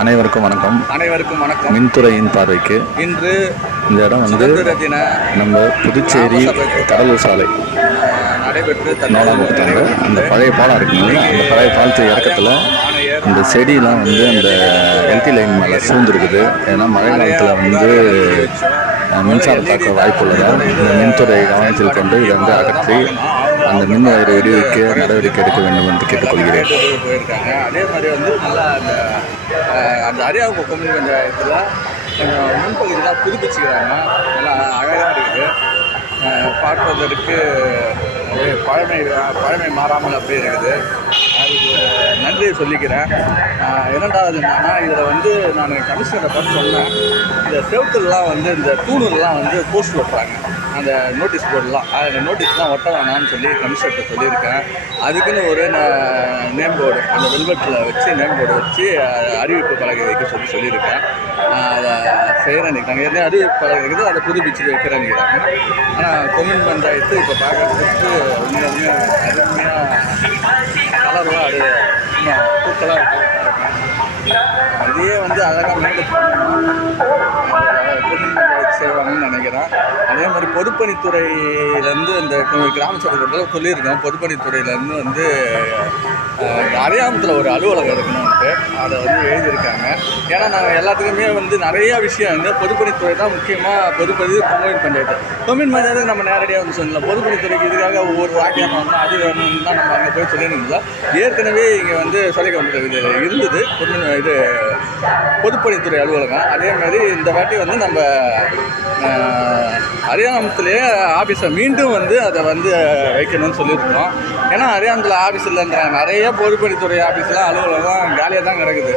அனைவருக்கும் வணக்கம். அனைவருக்கும் வணக்கம். மின்துறையின் பார்வைக்கு இன்று இந்த இடம் வந்து நம்ம புதுச்சேரி கடலூர் சாலை நாலாம் கொடுத்தாங்க அந்த பழைய பாலம் இருக்குங்களா அந்த பழைய பாலத்து இறக்கத்தில் இந்த செடியெலாம் வந்து அந்த எல்டி லைன் மேலே சூழ்ந்துருக்குது. ஏன்னா மழை காலத்தில் வந்து மின்சாரம் தாக்க வாய்ப்பு உள்ளதால் இந்த மின்துறை கவனத்தில் கொண்டு இதை வந்து அகற்றி அந்த மின் வயரை விடுவிக்க நடவடிக்கை எடுக்க வேண்டும் என்று கேட்டுக்கொள்கிறேன். போயிருக்காங்க. அதே மாதிரி வந்து நல்லா அந்த அந்த அரியாவு கொம்யூனி பஞ்சாயத்தில் கொஞ்சம் முன்பகுதியெலாம் புதுப்பிச்சுக்கிறாங்க. நல்லா அழகாக இருக்குது. பார்ப்பதற்கு பழமை பழமை மாறாமல் அப்படியே இருக்குது. அதுக்கு நன்றியை சொல்லிக்கிறேன். இரண்டாவது என்னன்னா இதில் வந்து நான் கமிஷனரை பார்த்து சொன்னேன். இந்த செவத்துலலாம் வந்து இந்த தூணுலாம் வந்து போஸ்ட் வைப்பாங்க. அந்த நோட்டீஸ் போர்டெலாம் அந்த நோட்டீஸ்லாம் ஒட்ட வேணாம்னு சொல்லி கமிஷனர்கிட்ட சொல்லியிருக்கேன். அதுக்குன்னு ஒரு நேம் போர்டு அந்த வெல்வெட்டில் வச்சு நேம் போர்டு வச்சு அறிவிப்பு பலகை வைக்க சொல்லி சொல்லியிருக்கேன். அதை செய்கிறேன் நினைக்கிறாங்க ஏற்கனவே அறிவிப்பு பலகை இருக்குது அதை புதுப்பிச்சு வைக்கிறேன் நினைக்கிறாங்க ஆனால் கொம்யூன் பஞ்சாயத்து இப்போ பார்க்கறதுக்கு உண்மையுமே அருமையாக கலர்லாம் அது சும்மா இருக்கும் அதையே வந்து அழகாக மேலே அதே மாதிரி பொதுப்பணித்துறையிலேருந்து இந்த கிராம சபை கூட்டத்தில் சொல்லியிருக்கோம். பொதுப்பணித்துறையிலேருந்து வந்து அஹ், அரியாமத்தில் ஒரு அலுவலகம் இருக்கணும்ட்டு அதை வந்து எழுதியிருக்காங்க. ஏன்னா நாங்கள் எல்லாத்துக்குமே வந்து நிறைய விஷயம் வந்து பொதுப்பணித்துறை தான் முக்கியமாக பொதுப்பதி கொம்யூன் பஞ்சாயத்து. கொம்யூன் பஞ்சாயத்து நம்ம நேரடியாக வந்து சொல்லலாம் பொதுப்பணித்துறைக்கு இதுக்காக ஒவ்வொரு வாக்கியம் வந்து அது வேணும்னு தான் நம்ம அங்கே போய் சொல்லியிருந்தோம். ஏற்கனவே இங்கே வந்து சொல்லிக்க இது இருந்தது. இது பொதுப்பணித்துறை அலுவலகம். அதே மாதிரி இந்த வாட்டி வந்து நம்ம அரியாங்குளத்துலேயே ஆஃபீஸை மீண்டும் வந்து அதை வந்து வைக்கணும்னு சொல்லியிருக்கோம் ஏன்னா அரியாங்குளம் ஆஃபீஸ் இல்லைன்ற நிறைய பொதுப்பணித்துறை ஆஃபீஸ்லாம் அலுவலகம் காலியாக தான் கிடக்குது.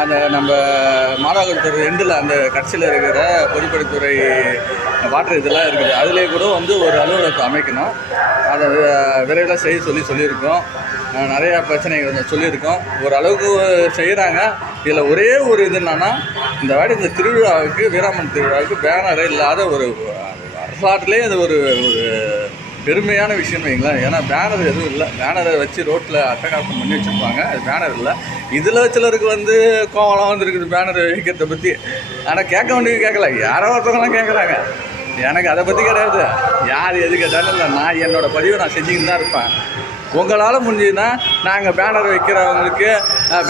அந்த நம்ம மாநகரத்துறை எண்டில் அந்த கட்சியில் இருக்கிற பொதுப்பணித்துறை வாட்டர் இதெல்லாம் இருக்குது. அதுலேயே கூட வந்து ஒரு அலுவலகத்தை அமைக்கணும். அதை விரைவில் செய்ய சொல்லி சொல்லியிருக்கோம். நிறையா பிரச்சனைகள் வந்து சொல்லியிருக்கோம். ஓரளவுக்கு செய்கிறாங்க இதில் ஒரே ஒரு இது என்னன்னா இந்த வாட்டி இந்த திருவிழாவுக்கு வீராமன் திருவிழாவுக்கு பேனரே இல்லாத ஒரு வரலாற்றுலேயே அது ஒரு ஒரு பெருமையான விஷயம் வைங்களேன். ஏன்னா பேனர் எதுவும் இல்லை. பேனரை வச்சு ரோட்டில் அட்டகாசம் பண்ணி வச்சுருப்பாங்க. அது பேனர் இல்லை. இதில் சிலருக்கு வந்து கோவலாம் வந்துருக்குது பேனர் வைக்கிறத பற்றி ஆனால் கேட்க வேண்டியது கேட்கல. யாரோ ஒருத்தவங்களாம் கேட்குறாங்க. எனக்கு அதை பற்றி கிடையாது. யார் எது கேட்டாலும் இல்லை நான் என்னோடய பதிவை நான் செஞ்சுக்கிட்டு தான் இருப்பேன். உங்களால் முடிஞ்சதுன்னா நாங்கள் பேனர் வைக்கிறவங்களுக்கு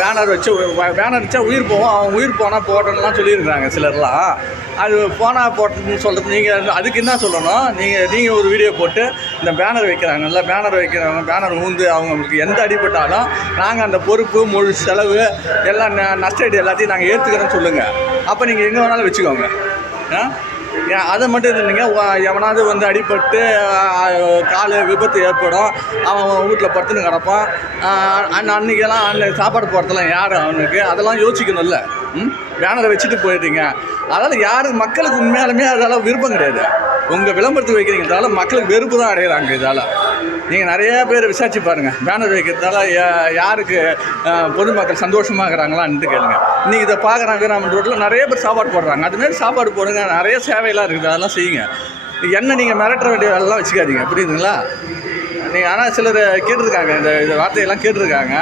பேனர் வச்சு பேனர் வச்சா உயிர் போவோம். அவங்க உயிர் போனால் போட்டோம்லாம் சொல்லியிருக்கிறாங்க சிலர்லாம். அது போனால் போட்டோம்னு சொல்கிறது நீங்கள் அதுக்கு என்ன சொல்லணும்? நீங்கள் நீங்கள் ஒரு வீடியோ போட்டு இந்த பேனர் வைக்கிறாங்கல்ல பேனர் வைக்கிறவங்க பேனர் ஊந்து அவங்களுக்கு எந்த அடிபட்டாலும் நாங்கள் அந்த பொறுப்பு முழு செலவு எல்லாம் ந- நஷ்ட எல்லாத்தையும் நாங்கள் ஏற்றுக்கிறோன்னு சொல்லுங்கள் அப்போ நீங்கள் எங்கே வேணாலும் வச்சுக்கோங்க. ஆ அதை மட்டும் இல்லைங்க. எவனாவது வந்து அடிபட்டு கால் விபத்து ஏற்படும் அவன் வீட்டில் படுத்துன்னு கிடப்பான். அண்ணன் அன்றைக்கெல்லாம் அன்னைக்கு சாப்பாடு போகிறதெல்லாம் யார் அவனுக்கு? அதெல்லாம் யோசிக்கணும்ல. ம்? பேனரை வச்சுட்டு போயிடுறீங்க அதனால் யாரும் மக்களுக்கு உண்மையாலுமே அதெல்லாம் விருப்பம் கிடையாது. உங்கள் விளம்பரத்துக்கு வைக்கிறீங்கதால மக்களுக்கு வெறுப்பு தான் அடைகிறாங்க இதால். நீங்கள் நிறைய பேர் விசாரிச்சு பாருங்கள் பேனர் வைக்கிறதால யாருக்கு பொதுமக்கள் பொதுமக்கள் சந்தோஷமாகறாங்களான்ட்டு கேளுங்க. நீங்கள் இதை பார்க்குறாங்க வீராமன் ரோட்டில் நிறைய பேர் சாப்பாடு போடுறாங்க. அதுமாரி சாப்பாடு போடுங்க நிறைய சேவையெல்லாம் இருக்குது. அதெல்லாம் செய்யுங்க. என்ன நீங்கள் மிரட்ட வேண்டிய வேலைலாம் வச்சுக்காதீங்க. புரியுதுங்களா? நீங்கள் ஆனால் சிலர் கேட்டிருக்காங்க. இந்த இந்த வார்த்தையெல்லாம் கேட்டிருக்காங்க.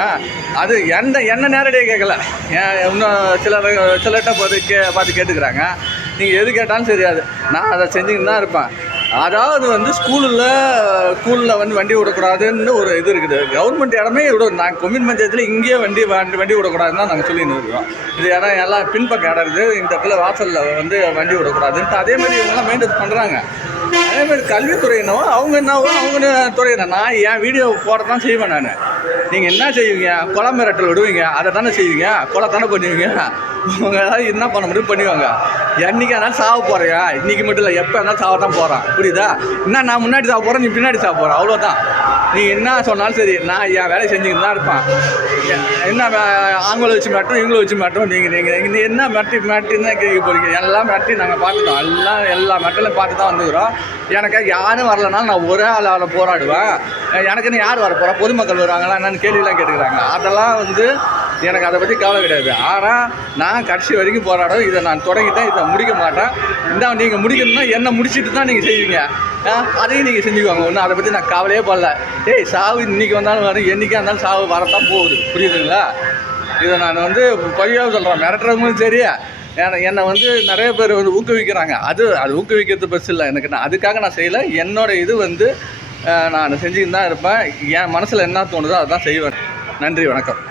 அது என்ன என்ன நேரடியாக கேட்கல. ஏன் இன்னும் சிலர் சிலர்கிட்ட பார்த்து கே பார்த்து கேட்டுக்கிறாங்க. நீங்கள் எது கேட்டாலும் தெரியாது நான் அதை செஞ்சுக்கிட்டு தான் இருப்பேன். அதாவது வந்து ஸ்கூலில் ஸ்கூலில் வந்து வண்டி விடக்கூடாதுன்னு ஒரு இது இருக்குது. கவர்மெண்ட் இடமே விட நாங்கள் கொம்யூன் பஞ்சாயத்தில் இங்கேயே வண்டி வண்டி வண்டி விடக்கூடாதுன்னு தான் நாங்கள் சொல்லின்னு இருக்கோம். இது இடம் எல்லாம் பின்பக்கம் இடம் இருக்குது. இந்த இடத்துல வாசலில் வந்து வண்டி விடக்கூடாதுன்ட்டு அதே மாதிரி இவங்கெல்லாம் மெயின்டைன் பண்ணுறாங்க அதே மாதிரி கல்வித்துறை என்னவோ அவங்க என்னவோ அவங்க துறை என்ன நான் என் வீடியோ போட தான் செய்வேன் நான். நீங்கள் என்ன செய்வீங்க? குளம் மிரட்டல் விடுவீங்க அதை தானே செய்வீங்க? கொலை தானே பண்ணுவீங்க அவங்க ஏதாவது என்ன பண்ண முடியும் பண்ணிவாங்க என்னைக்கு ஆனாலும் சாவ போறியா? இன்னைக்கு மட்டும் இல்லை எப்போ இருந்தாலும் சாவ தான் போகிறான் புரியுதா? என்ன நான் முன்னாடி சாவ போகிறேன் நீ பின்னாடி சாவ போகிற அவ்வளோதான் நீ என்ன சொன்னாலும் சரி நான் என் வேலையை செஞ்சுக்கிட்டு தான் இருப்பேன். என்ன வே- வச்சு மாட்டோம் இவங்கள வச்சு மாட்டோம் நீங்கள் நீங்கள் நீ என்ன மெட்டி மெட்டின்னு தான் கேட்க போகிறீங்க எல்லாம் மெட்டி நாங்கள் பார்த்துட்டோம். எல்லாம் எல்லா மெட்டலும் பார்த்து தான் வந்துக்கிறோம். எனக்கு யாரும் வரலனாலும் நான் ஒரே ஆளால் போராடுவேன். எனக்குன்னு யார் வர போகிறா பொதுமக்கள் வருவாங்களா? என்னென்னு கேள்விலாம் கேட்டுக்கிறாங்க. அதெல்லாம் வந்து எனக்கு அதை பற்றி கவலை கிடையாது. ஆனால் நான் கடைசி வரைக்கும் போராடும் இதை நான் தொடங்கிட்டேன் இதை முடிக்க மாட்டேன். இந்த நீங்கள் முடிக்கணும்னா என்ன முடிச்சிட்டு தான் நீங்கள் செய்வீங்க. அதையும் நீங்கள் செஞ்சுக்குவாங்க. ஒன்றும் அதை பற்றி நான் கவலையே படல. ஏய் சாவு இன்றைக்கி வந்தாலும் வரும். என்றைக்கா இருந்தாலும் சாவு வரத்தான் போகுது. புரியுதுங்களா? இதை நான் வந்து பொய்யாக சொல்கிறேன் மிரட்டுறவங்களும் சரி. என்னை என்னை வந்து நிறைய பேர் வந்து ஊக்குவிக்கிறாங்க. அது அது ஊக்குவிக்கிறது பெருசு இல்லை. எனக்கு நான் அதுக்காக நான் செய்யலை. என்னோட இது வந்து நான் செஞ்சுக்கிட்டு தான் இருப்பேன். என் மனசில் என்ன தோணுதோ அதான் செய்வேன். நன்றி வணக்கம்.